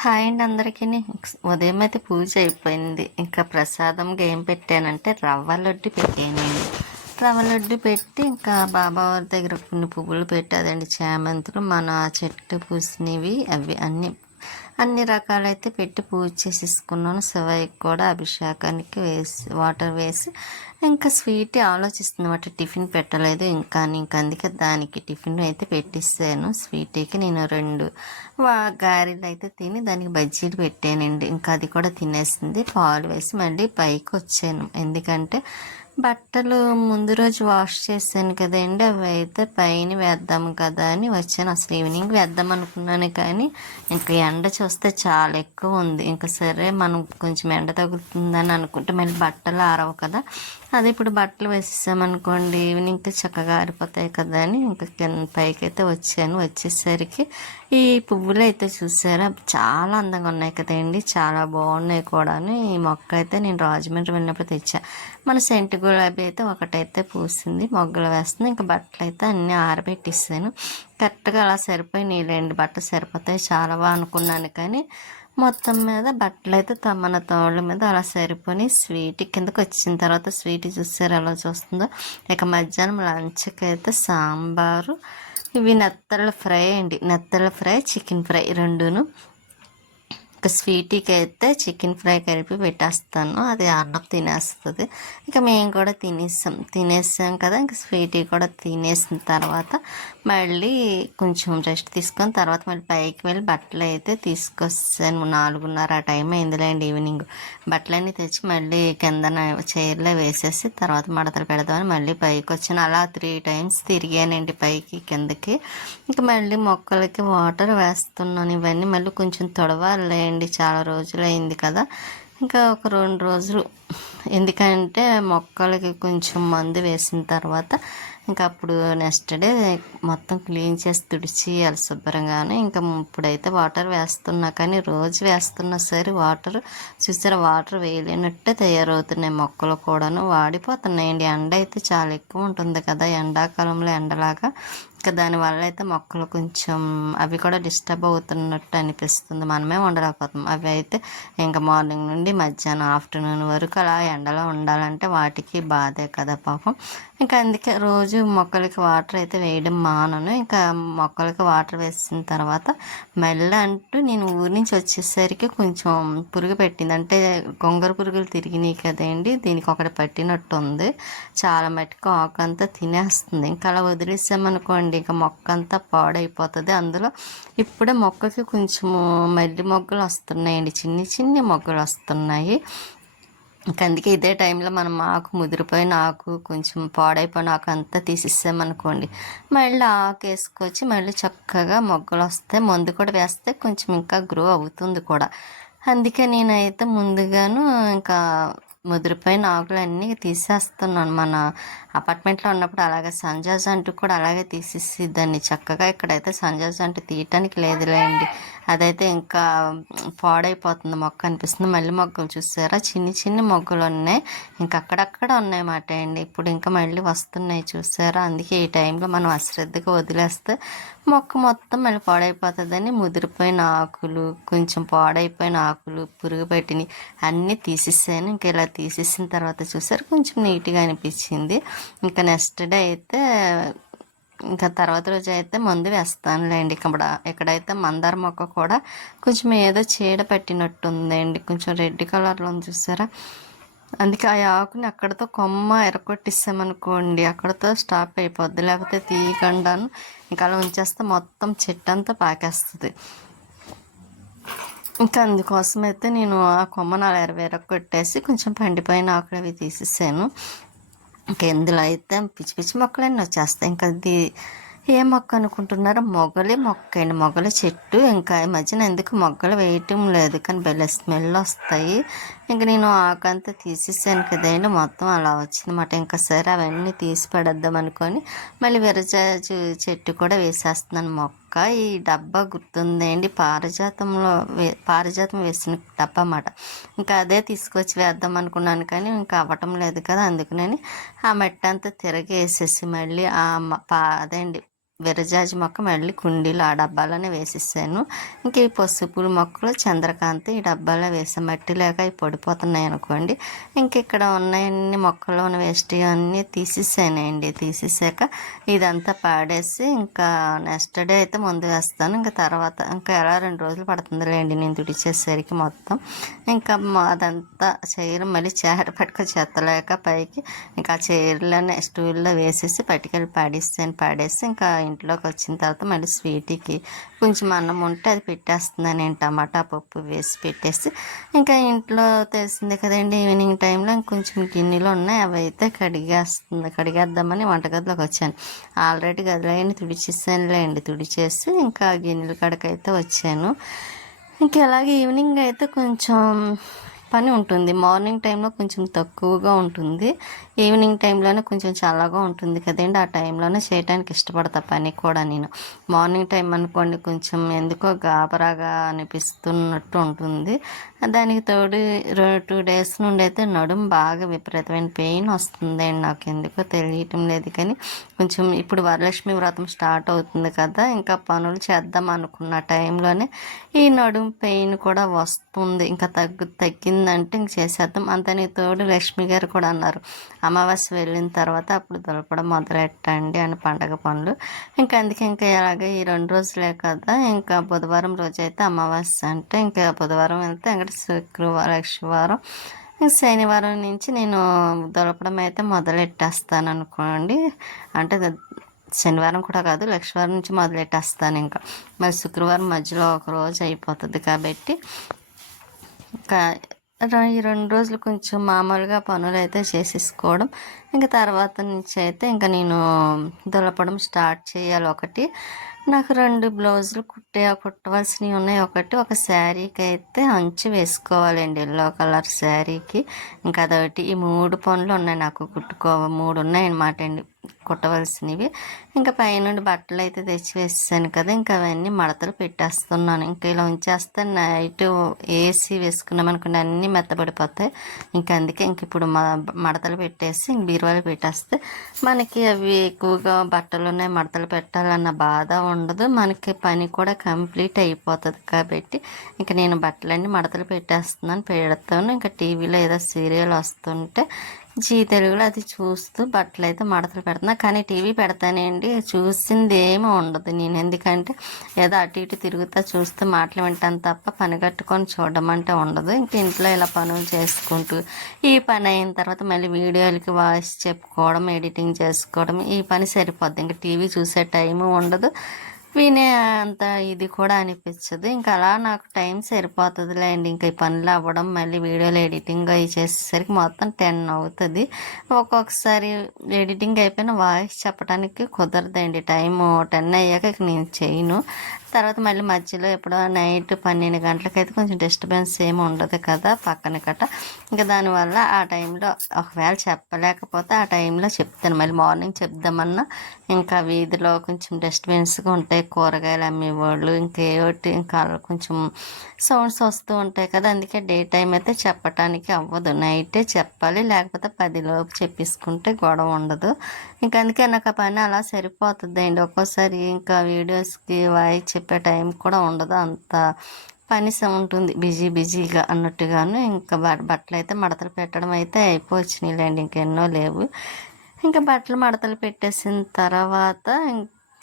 Hi అండి అందరికీ. ఉదయం అయితే పూజ అయిపోయింది. ఇంకా ప్రసాదంగా ఏం పెట్టానంటే రవ్వ లడ్డు పెట్టానండి. రవ్వ లడ్డు పెట్టి ఇంకా బాబావారి దగ్గర కొన్ని పువ్వులు పెట్టి అదండి చామంతులు మన చెట్టు పూసినవి అవి అన్ని రకాలైతే పెట్టి పూజ చేసేసుకున్నాను. శివయ్యకి కూడా అభిషేకానికి వాటర్ వేసి ఇంకా స్వీట్ ఆలోచిస్తున్నమాట. టిఫిన్ పెట్టలేదు ఇంకా అందుకే దానికి టిఫిన్ అయితే పెట్టిస్తాను. స్వీట్కి నేను 2 గారెలు అయితే తిని దానికి బజ్జీలు పెట్టానండి. ఇంకా అది కూడా తినేసింది. పాలు వేసి మళ్ళీ పైకి వచ్చాను. ఎందుకంటే బట్టలు ముందు రోజు వాష్ చేశాను కదండి, అవి అయితే పైన వేద్దాము కదా అని వచ్చాను. అసలు ఈవినింగ్ వేద్దాం అనుకున్నాను కానీ ఇంకా ఎండ చూస్తే చాలా ఎక్కువ ఉంది. ఇంకా సరే మనం కొంచెం ఎండ తగులుతుందని అనుకుంటే మళ్ళీ బట్టలు ఆరవు కదా, అదే ఇప్పుడు బట్టలు వేసేసామనుకోండి ఈవినింగ్కి చక్కగా ఆరిపోతాయి కదా అని ఇంకా పైకి అయితే వచ్చాను. వచ్చేసరికి ఈ పువ్వులు అయితే చూసారా చాలా అందంగా ఉన్నాయి కదండి, చాలా బాగున్నాయి కూడా. ఈ మొక్క అయితే నేను రాజమండ్రి వెళ్ళినప్పుడు తెచ్చా. మన సెంటు గులాబీ అయితే ఒకటైతే పూసింది, మొగ్గలు వేస్తుంది. ఇంకా బట్టలు అయితే అన్నీ ఆరబెట్టిస్తాను. కరెక్ట్గా అలా సరిపోయి 2 బట్టలు సరిపోతాయి చాలా బాగా అనుకున్నాను కానీ మొత్తం మీద బట్టలు అయితే మన తోళ్ళ మీద అలా సరిపోయి స్వీట్ కిందకి వచ్చిన తర్వాత స్వీట్ చూసారు ఎలా చూస్తుందో. ఇక మధ్యాహ్నం లంచ్కి అయితే సాంబారు, ఇవి నెత్తళ్ళ ఫ్రై అండి, నెత్తళ్ళ ఫ్రై చికెన్ ఫ్రై రెండును. ఇంకా స్వీట్కి అయితే చికెన్ ఫ్రై కలిపి పెట్టేస్తాను, అది అన్నం తినేస్తుంది. ఇక మేము కూడా తినేసాం కదా. ఇంకా స్వీటీ కూడా తినేసిన తర్వాత మళ్ళీ కొంచెం రెస్ట్ తీసుకొని తర్వాత మళ్ళీ పైకి వెళ్ళి బట్టలు అయితే తీసుకొస్తాను. 4:30 ఆ టైం అయిందిలేండి ఈవినింగ్. బట్టలన్నీ తెచ్చి మళ్ళీ కిందన చైర్లో వేసేసి తర్వాత మడతలు పెడదామని మళ్ళీ పైకి వచ్చాను. అలా 3 times తిరిగానండి పైకి కిందకి. ఇంకా మళ్ళీ మొక్కలకి వాటర్ వేస్తున్నాను. ఇవన్నీ మళ్ళీ కొంచెం తొడవాలేండి, చాలా రోజులు అయింది కదా. ఇంకా ఒక 2 రోజులు, ఎందుకంటే మొక్కలకి కొంచెం మందు వేసిన తర్వాత ఇంకా అప్పుడు నెక్స్ట్ డే మొత్తం క్లీన్ చేసి తుడిచి అలా శుభ్రంగానే ఇంకా ఇప్పుడైతే వాటర్ వేస్తున్నా. కానీ రోజు వేస్తున్నా సరే వాటర్ చూసారా, వాటర్ వేయలేనట్టే తయారవుతున్నాయి మొక్కలు కూడాను, వాడిపోతున్నాయండి. ఎండ అయితే చాలా ఎక్కువ ఉంటుంది కదా ఎండాకాలంలో ఎండలాగా. ఇంకా దానివల్ల అయితే మొక్కలు కొంచెం అవి కూడా డిస్టర్బ్ అవుతున్నట్టు అనిపిస్తుంది, మనమే ఉండలేకపోతాం. అవి అయితే ఇంకా మార్నింగ్ నుండి మధ్యాహ్నం ఆఫ్టర్నూన్ వరకు అలా ఎండలో ఉండాలంటే వాటికి బాధే కదా పాపం. ఇంకా అందుకే రోజు మొక్కలకి వాటర్ అయితే వేయడం మానను. ఇంకా మొక్కలకి వాటర్ వేసిన తర్వాత మళ్ళీ అంటూ నేను ఊరి నుంచి వచ్చేసరికి కొంచెం పురుగు పెట్టింది, అంటే గొంగర పురుగులు తిరిగినాయి కదండి, దీనికి ఒకటి పట్టినట్టు ఉంది. చాలా మటుకు ఆకు అంతా తినేస్తుంది. ఇంకా అలా వదిలేసామనుకోండి ఇంకా మొక్క అంతా పాడైపోతుంది. అందులో ఇప్పుడే మొక్కకి కొంచెము మల్లి మొగ్గలు వస్తున్నాయండి, చిన్ని మొగ్గలు వస్తున్నాయి. ఇంక అందుకే ఇదే టైంలో మనం ఆకు ముదిరిపోయిన ఆకు కొంచెం పాడైపోయిన ఆకు అంతా తీసేసామనుకోండి మళ్ళీ ఆకు వేసుకొచ్చి మళ్ళీ చక్కగా మొగ్గలు వస్తాయి. మందు కూడా వేస్తే కొంచెం ఇంకా గ్రో అవుతుంది కూడా. అందుకే నేనైతే ముందుగాను ఇంకా ముదిరిపోయిన ఆకులన్నీ తీసేస్తున్నాను. మన అపార్ట్మెంట్లో ఉన్నప్పుడు అలాగే సంజాజ్ అంటూ కూడా అలాగే తీసేసి దాన్ని చక్కగా, ఇక్కడైతే సంజాజ్ అంటూ తీయటానికి లేదులేండి, అదైతే ఇంకా పాడైపోతుంది మొక్క అనిపిస్తుంది. మళ్ళీ మొగ్గలు చూసారా చిన్ని మొగ్గలు ఉన్నాయి, ఇంకా అక్కడక్కడ ఉన్నాయన్నమాట అండి. ఇప్పుడు ఇంకా మళ్ళీ వస్తున్నాయి చూసారా. అందుకే ఈ టైంలో మనం అశ్రద్ధగా వదిలేస్తే మొక్క మొత్తం మళ్ళీ పాడైపోతుందని ముదిరిపోయిన ఆకులు, కొంచెం పాడైపోయిన ఆకులు, పురుగు పెట్టినవి అన్నీ తీసేసాను. ఇంకా ఇలా తీసేసిన తర్వాత చూసారు కొంచెం నీట్గా అనిపించింది. ఇంకా నెక్స్ట్ డే అయితే ఇంకా తర్వాత రోజు అయితే మందు వేస్తానులేండి. ఇక్కడైతే మందార మొక్క కూడా కొంచెం ఏదో చీడ పట్టినట్టుందండి, కొంచెం రెడ్ కలర్లో చూసారా. అందుకే ఆ ఆకుని అక్కడితో కొమ్మ ఎరకొట్టిస్తామనుకోండి అక్కడితో స్టాప్ అయిపోద్ది, లేకపోతే తీయకుండాను ఇంకా అలా ఉంచేస్తే మొత్తం చెట్టు అంతా పాకేస్తుంది. ఇంకా అందుకోసం అయితే నేను ఆ కొమ్మను అలా ఎరకొట్టేసి కొంచెం పండిపోయిన ఆకులు అవి తీసేసాను. ఇంకా ఇందులో అయితే పిచ్చి మొక్కలన్నీ వచ్చేస్తాయి. ఇంకా అది ఏ మొక్క అనుకుంటున్నారో, మొక్క అండి, మొగలి చెట్టు. ఇంకా ఈ మధ్యన ఎందుకు మొగ్గలు వేయటం లేదు కానీ భలే స్మెల్ వస్తాయి. ఇంక నేను ఆకంతా తీసేసాను కదండి, మొత్తం అలా వచ్చిందన్నమాట. ఇంకా సరే అవన్నీ తీసి పడేద్దాం అనుకొని మళ్ళీ విరజాజు చెట్టు కూడా వేసేస్తున్నాను మొక్క. ఈ డబ్బా గుర్తుందండి, పారిజాతం వేసిన డబ్బా అన్నమాట. ఇంకా అదే తీసుకొచ్చి వేద్దాం అనుకున్నాను కానీ ఇంకా అవ్వటం లేదు కదా, అందుకని ఆ మట్టి అంతా తిరగేసేసి మళ్ళీ అదేండి విరజాజి మొక్క మళ్ళీ కుండీలో ఆ డబ్బాలోనే వేసేసాను. ఇంక ఈ పసుపుల మొక్కలు చంద్రకాంతి ఈ డబ్బాలో వేసే మట్టి లేక అవి పడిపోతున్నాయి అనుకోండి. ఇంక ఇక్కడ ఉన్నాయన్ని మొక్కల్లో ఉన్న వేస్ట్ అన్నీ తీసేసానండి. తీసేసాక ఇదంతా పాడేసి ఇంకా నెక్స్ట్ డే అయితే ముందు వేస్తాను. ఇంకా తర్వాత ఇంకా ఎలా 2 రోజులు పడుతుందిలేండి నేను తుడిచేసరికి మొత్తం. ఇంకా అదంతా చైర్ మళ్ళీ చేర చెత్తలేక పైకి ఇంకా చైర్లోనే స్టూల్లో వేసేసి పట్టుకెళ్ళి పాడేసి ఇంకా ఇంట్లోకి వచ్చిన తర్వాత మళ్ళీ స్వీట్కి కొంచెం అన్నం ఉంటే అది పెట్టేస్తున్నాను. నేను టమాటా పప్పు వేసి పెట్టేసి ఇంకా ఇంట్లో తెలిసిందే కదండి ఈవినింగ్ టైంలో ఇంకొంచెం గిన్నెలు ఉన్నాయి, అవి అయితే కడిగేద్దామని వంటగదిలోకి వచ్చాను. ఆల్రెడీ గదిలో తుడిచేసి ఇంకా గిన్నెల కాడకైతే వచ్చాను. ఇంకా అలాగే ఈవినింగ్ అయితే కొంచెం పని ఉంటుంది. మార్నింగ్ టైంలో కొంచెం తక్కువగా ఉంటుంది, ఈవినింగ్ టైంలోనే కొంచెం చల్లగా ఉంటుంది కదండి. ఆ టైంలోనే చేయడానికి ఇష్టపడతా పని కూడా నేను. మార్నింగ్ టైం అనుకోండి కొంచెం ఎందుకో గాబరాగా అనిపిస్తున్నట్టు ఉంటుంది. దానికి తోడు 2 డేస్ నుండి అయితే నడుము బాగా విపరీతమైన పెయిన్ వస్తుందండి. నాకు ఎందుకో తెలియటం లేదు, కానీ కొంచెం ఇప్పుడు వరలక్ష్మి వ్రతం స్టార్ట్ అవుతుంది కదా, ఇంకా పనులు చేద్దాం అనుకున్న టైంలోనే ఈ నడుము పెయిన్ కూడా వస్తుంది. ఇంకా తగ్గిందంటే ఇంక చేసేద్దాం. అంతని తోడు లక్ష్మి గారు కూడా అన్నారు, అమావాస్య వెళ్ళిన తర్వాత అప్పుడు దులపడం మొదలెట్టండి అని పండగ పనులు. ఇంకా అందుకే ఇంకా అలాగే ఈ 2 రోజులే కదా, ఇంకా బుధవారం రోజు అయితే అమావాస్య అంటే ఇంకా బుధవారం వెళ్తే ఇంకా శుక్రవారం శనివారం నుంచి నేను దులపడం అయితే మొదలెట్టేస్తాను అనుకోండి. అంటే శనివారం కూడా కాదు, లక్షవారం నుంచి మొదలెట్టేస్తాను. ఇంకా మరి శుక్రవారం మధ్యలో ఒక రోజు అయిపోతుంది కాబట్టి ఇంకా ఈ 2 రోజులు కొంచెం మామూలుగా పనులు అయితే చేసేసుకోవడం. ఇంకా తర్వాత నుంచి అయితే ఇంకా నేను దులపడం స్టార్ట్ చేయాలి. నాకు 2 బ్లౌజులు కుట్టవలసినవి ఉన్నాయి. ఒక శారీకి అయితే అంచు వేసుకోవాలండి, ఎల్లో కలర్ శారీకి. ఇంకా అదొకటి, ఈ 3 పనులు ఉన్నాయి నాకు 3 ఉన్నాయన్నమాట అండి కుట్టవలసినవి. ఇంకా పైనుండి బట్టలు అయితే తెచ్చి వేసేసాను కదా, ఇంకా అవన్నీ మడతలు పెట్టేస్తున్నాను. ఇంకా ఇలా ఉంచేస్తే నైట్ ఏసీ వేసుకున్నాం అనుకోండి అన్నీ మెత్తబడిపోతాయి. ఇంకా అందుకే ఇంక ఇప్పుడు మడతలు పెట్టేసి ఇంక బీరువాలు పెట్టేస్తే మనకి అవి ఎక్కువగా బట్టలు ఉన్నాయి మడతలు పెట్టాలన్న బాధ ఉండదు, మనకి పని కూడా కంప్లీట్ అయిపోతుంది. కాబట్టి ఇంకా నేను బట్టలన్నీ మడతలు పెడతాను. ఇంకా టీవీలో ఏదో సీరియల్ వస్తుంటే జీ తెలుగులో అది చూస్తూ బట్టలు అయితే మడతలు పెడుతున్నా. కానీ టీవీ పెడతానండి, చూసింది ఏమీ ఉండదు నేను, ఎందుకంటే ఏదో అటు ఇటు తిరుగుతా చూస్తూ మాటలు వింటాను తప్ప పని కట్టుకొని చూడడం అంటే ఉండదు. ఇంక ఇంట్లో ఇలా పనులు చేసుకుంటూ ఈ పని అయిన తర్వాత మళ్ళీ వీడియోలకి వాయిస్ చెప్పుకోవడం, ఎడిటింగ్ చేసుకోవడం, ఈ పని సరిపోద్ది. ఇంకా టీవీ చూసే టైము ఉండదు, వినే అంత ఇది కూడా అనిపించదు. ఇంకా అలా నాకు టైం సరిపోతుందిలేండి. ఇంకా ఈ పనులు అవ్వడం మళ్ళీ వీడియోలు ఎడిటింగ్ అవి చేసేసరికి మొత్తం 10 అవుతుంది. ఒక్కొక్కసారి ఎడిటింగ్ అయిపోయిన వాయిస్ చెప్పడానికి కుదరదండి, టైము 10 అయ్యాక ఇక నేను చేయను. తర్వాత మళ్ళీ మధ్యలో ఎప్పుడో నైట్ 12 గంటలకైతే కొంచెం డిస్టర్బెన్స్ ఏమి ఉండదు కదా పక్కన కట్ట. ఇంకా దానివల్ల ఆ టైంలో ఒకవేళ చెప్పలేకపోతే ఆ టైంలో చెప్తాను. మళ్ళీ మార్నింగ్ చెప్దామన్నా ఇంకా వీధిలో కొంచెం డిస్టర్బెన్స్గా ఉంటాయి, కూరగాయలు అమ్మేవాళ్ళు ఇంకేటి, ఇంకా కొంచెం సౌండ్స్ వస్తూ ఉంటాయి కదా, అందుకే డే టైం అయితే చెప్పడానికి అవ్వదు, నైటే చెప్పాలి. లేకపోతే 10 లోపు చెప్పేసుకుంటే గొడవ ఉండదు. ఇంకా అందుకే నాకు ఆ పని అలా సరిపోతుంది అండి. ఒక్కోసారి ఇంకా వీడియోస్కి వాయిస్ చెప్పే టైం కూడా ఉండదు, అంత పని ఉంటుంది బిజీగా అన్నట్టుగాను. ఇంకా బట్టలు అయితే మడతలు పెట్టడం అయితే అయిపోవచ్చినాయిలేండి, ఇంకెన్నో లేవు. ఇంకా బట్టలు మడతలు పెట్టేసిన తర్వాత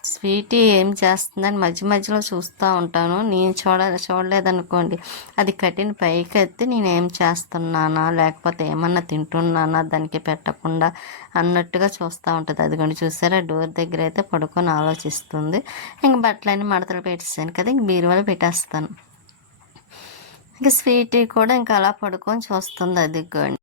స్వీటీ ఏం చేస్తుందని మధ్యలో చూస్తూ ఉంటాను. నేను చూడలేదనుకోండి, అది కట్టిన పైకి ఎత్తి నేను ఏం చేస్తున్నానా లేకపోతే ఏమన్నా తింటున్నానా దానికి పెట్టకుండా అన్నట్టుగా చూస్తూ ఉంటుంది. అదిగోండి చూసారా, డోర్ దగ్గర అయితే పడుకొని ఆలోచిస్తుంది. ఇంక బట్టలన్నీ మడతలు పెట్టేసాను కదా, ఇంక బీరువాలో పెట్టేస్తాను. ఇంక స్వీటీ కూడా ఇంకా అలా పడుకొని చూస్తుంది. అదిగోండి